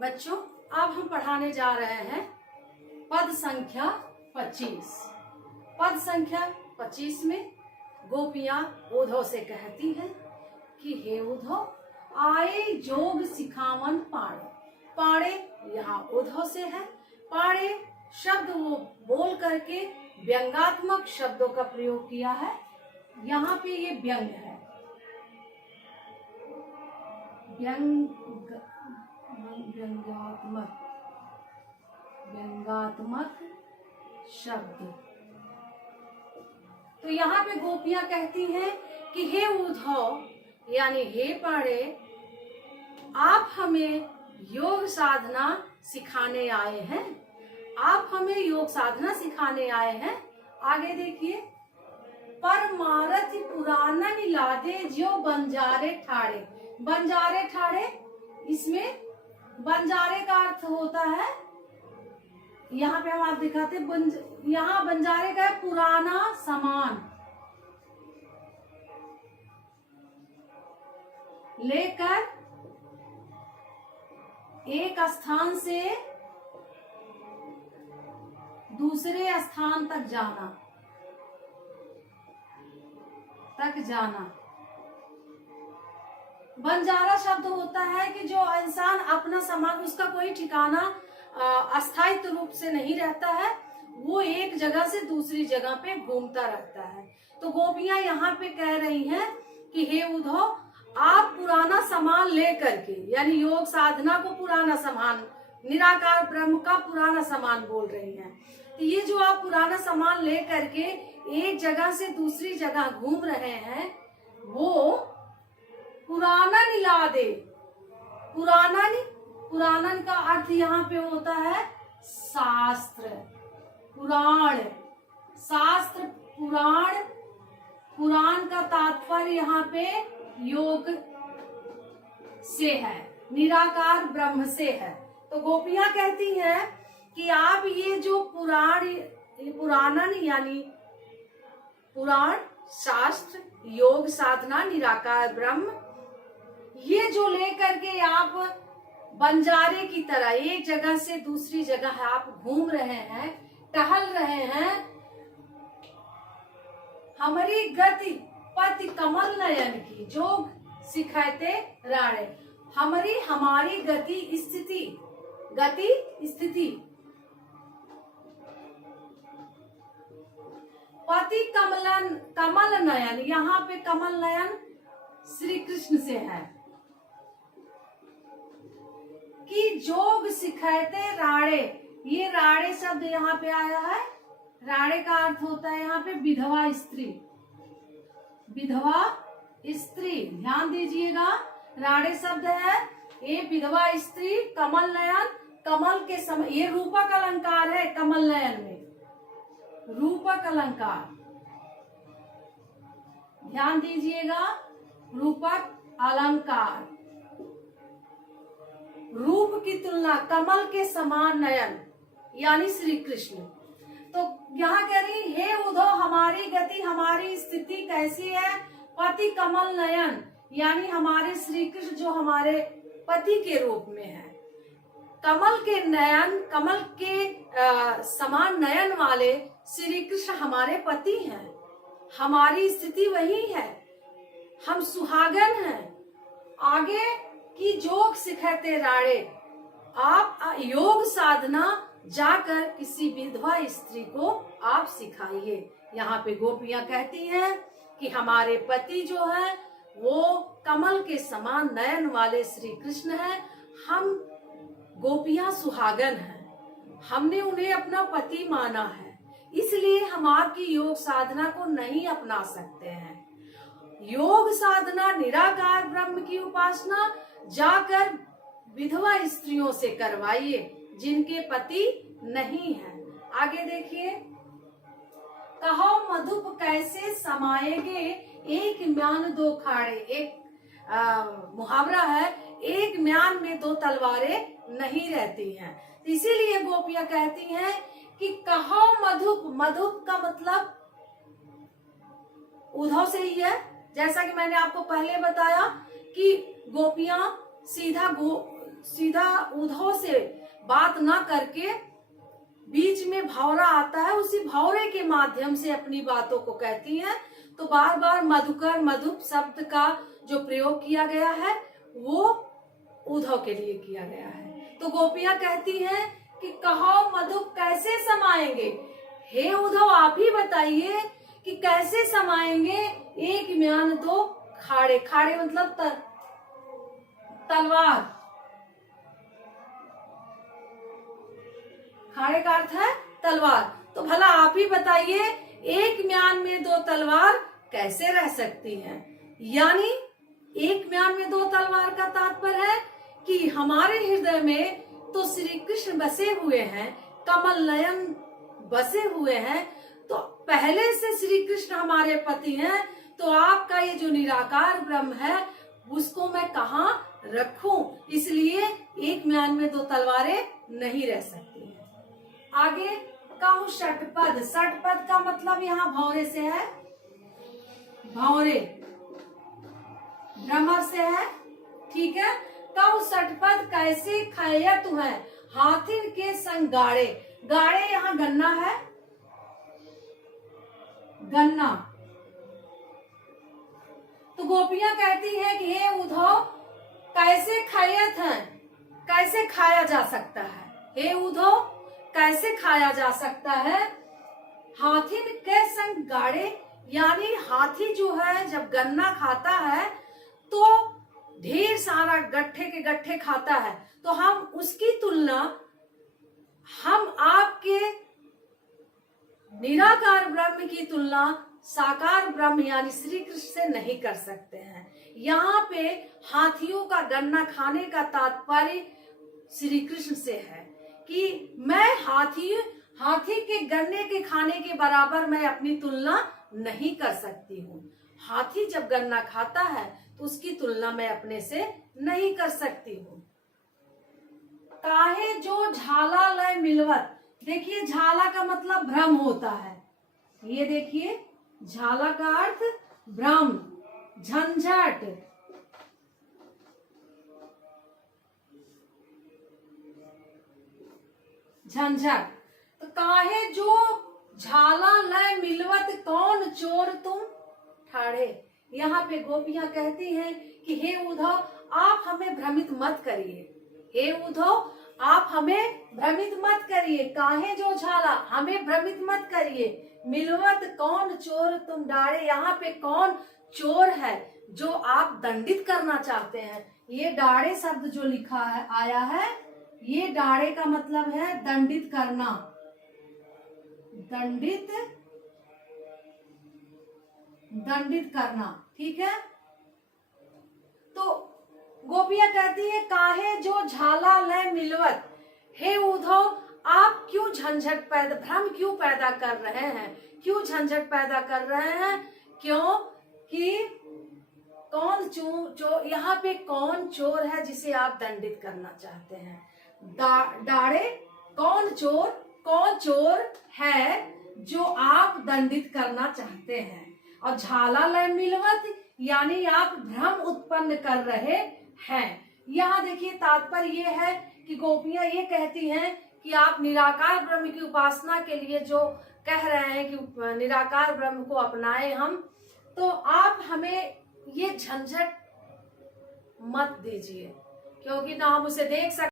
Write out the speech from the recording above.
बच्चों, अब हम पढ़ाने जा रहे हैं पद संख्या 25। पद संख्या 25 में गोपियां उद्धव से कहती हैं कि हे उद्धव, आए जोग सिखावन पाड़े। पाड़े यहाँ उद्धव से है। पाड़े शब्द वो बोल करके व्यंगात्मक शब्दों का प्रयोग किया है। यहाँ पे ये व्यंग है, व्यंगात्मक शब्द। तो यहाँ पे गोपियां कहती हैं कि हे उद्धव यानी हे पाड़े, आप हमें योग साधना सिखाने आए हैं। आप हमें योग साधना सिखाने आए हैं। आगे देखिए, परमारथ पुराणन लादे जो बंजारे ठाड़े। बंजारे ठाड़े, इसमें बंजारे का अर्थ होता है, यहाँ पे हम आप दिखाते यहाँ बंजारे का है पुराना सामान लेकर एक स्थान से दूसरे स्थान तक जाना। बंजारा शब्द होता है कि जो इंसान अपना सामान, उसका कोई ठिकाना अस्थायित्व रूप से नहीं रहता है, वो एक जगह से दूसरी जगह पे घूमता रहता है। तो गोपियां यहाँ पे कह रही हैं कि हे उद्धव, आप पुराना सामान ले करके, यानी योग साधना को पुराना सामान, निराकार ब्रह्म का पुराना सामान बोल रही हैं। तो ये जो आप पुराना सामान ले करके एक जगह से दूसरी जगह घूम रहे हैं, वो पुराणन लादे। पुराणन का अर्थ यहाँ पे होता है शास्त्र, पुराण। शास्त्र, पुराण, पुराण का तात्पर्य यहाँ पे योग से है, निराकार ब्रह्म से है। तो गोपियां कहती हैं कि आप ये जो पुराणन यानी पुराण, शास्त्र, योग साधना, निराकार ब्रह्म, ये जो लेकर के आप बंजारे की तरह एक जगह से दूसरी जगह आप घूम रहे हैं, टहल रहे हैं, हमारी गति पति कमल नयन की जो सिखाते राणे। हमारी गति स्थिति पति कमल नयन, यहाँ पे कमल नयन श्री कृष्ण से है कि जोग सिखाते राणे। ये राणे शब्द यहाँ पे आया है। राणे का अर्थ होता है यहाँ पे विधवा स्त्री। विधवा स्त्री, ध्यान दीजिएगा, राणे शब्द है ये विधवा स्त्री। कमल नयन, कमल के समय, ये रूपक अलंकार है कमल नयन में, रूपक अलंकार, ध्यान दीजिएगा, रूपक अलंकार। रूप की तुलना, कमल के समान नयन यानी श्री कृष्ण। तो यहाँ कह रही, हे उद्धव, हमारी गति, हमारी स्थिति कैसी है? पति कमल नयन, यानी हमारे श्री कृष्ण जो हमारे पति के रूप में है। कमल के नयन, कमल के समान नयन वाले श्री कृष्ण हमारे पति हैं। हमारी स्थिति वही है, हम सुहागन हैं। आगे की जोग सिखाते राणे, आप योग साधना जाकर किसी विधवा स्त्री को आप सिखाइए। यहाँ पे गोपियां कहती हैं कि हमारे पति जो है वो कमल के समान नयन वाले श्री कृष्ण हैं। हम गोपियां सुहागन हैं, हमने उन्हें अपना पति माना है, इसलिए हम आपकी योग साधना को नहीं अपना सकते हैं। योग साधना, निराकार ब्रह्म की उपासना जाकर विधवा स्त्रियों से करवाइए जिनके पति नहीं है। आगे देखिए, कहो मधुप कैसे समाएगे, एक म्यान दो खाड़े। एक मुहावरा है, एक म्यान में दो तलवारें नहीं रहती हैं। इसीलिए गोपियां कहती हैं कि कहो मधुप। मधुप का मतलब उद्धव से ही है। जैसा कि मैंने आपको पहले बताया कि गोपियां सीधा सीधा उद्धव से बात ना करके बीच में भौरा आता है, उसी भौरे के माध्यम से अपनी बातों को कहती हैं। तो बार बार मधुकर मधुप शब्द का जो प्रयोग किया गया है वो उद्धव के लिए किया गया है। तो गोपियां कहती हैं कि कहो मधुप कैसे समाएंगे, हे उद्धव आप ही बताइए कि कैसे समाएंगे एक म्यान दो खाड़े। खाड़े मतलब तलवार, खाड़े का अर्थ है तलवार। तो भला आप ही बताइए एक म्यान में दो तलवार कैसे रह सकती हैं। यानी एक म्यान में दो तलवार का तात्पर्य है कि हमारे हृदय में तो श्री कृष्ण बसे हुए हैं, कमल नयन बसे हुए हैं, तो पहले से श्री कृष्ण हमारे पति हैं। तो आपका ये जो निराकार ब्रह्म है उसको मैं कहाँ रखूं, इसलिए एक म्यान में दो तलवारें नहीं रह सकती हैं। आगे कहूं षटपद। षटपद का मतलब यहाँ भौरे से है, भौरे भ्रमर से है, ठीक है। कहूं षटपद कैसे खयत है, हाथिन के संग गाड़े। गाड़े यहाँ गन्ना है, गन्ना। तो गोपियां कहती है कि हे उद्धव कैसे खयत है, कैसे खाया जा सकता है, हे उद्धव कैसे खाया जा सकता है। हाथिन के संग गाड़े, यानी हाथी जो है जब गन्ना खाता है तो ढेर सारा गट्ठे के गट्ठे खाता है। तो हम उसकी तुलना हम आपके निराकार ब्रह्म की तुलना साकार ब्रह्म यानी श्री कृष्ण से नहीं कर सकते हैं। यहाँ पे हाथियों का गन्ना खाने का तात्पर्य श्री कृष्ण से है कि मैं हाथी के गन्ने के खाने के बराबर मैं अपनी तुलना नहीं कर सकती हूँ। हाथी जब गन्ना खाता है तो उसकी तुलना मैं अपने से नहीं कर सकती हूँ। काहे जो झाला लय मिलवत। देखिए झाला का मतलब भ्रम होता है, ये देखिए झाला का अर्थ भ्रम, झंझट। झंझट। तो काहे जो झाला लय मिलवत कौन चोर तुम ठाड़े। यहाँ पे गोपियां कहती हैं कि हे उद्धव आप हमें भ्रमित मत करिए, हे उद्धव आप हमें भ्रमित मत करिए। काहे जो झाला, हमें भ्रमित मत करिए। मिलवत कौन चोर तुम डाड़े, यहाँ पे कौन चोर है जो आप दंडित करना चाहते हैं। ये डाड़े शब्द जो लिखा है आया है, ये डाड़े का मतलब है दंडित करना, दंडित करना, ठीक है। तो गोपियां कहती है काहे जो झाला लय मिलवत, हे उद्धव आप क्यों झंझट पैदा, भ्रम क्यों पैदा कर रहे हैं, क्यों झंझट पैदा कर रहे हैं। क्यों कि कौन यहाँ पे कौन चोर है जिसे आप दंडित करना चाहते हैं। डाड़े कौन चोर है जो आप दंडित करना चाहते हैं। और झाला लय मिलवत यानी आप भ्रम उत्पन्न कर रहे हैं। यहाँ देखिए तात्पर्य ये है कि गोपियां ये कहती हैं कि आप निराकार ब्रह्म की उपासना के लिए जो कह रहे हैं कि निराकार ब्रह्म को अपनाएं हम, तो आप हमें ये झंझट मत दीजिए, क्योंकि ना हम उसे देख सकते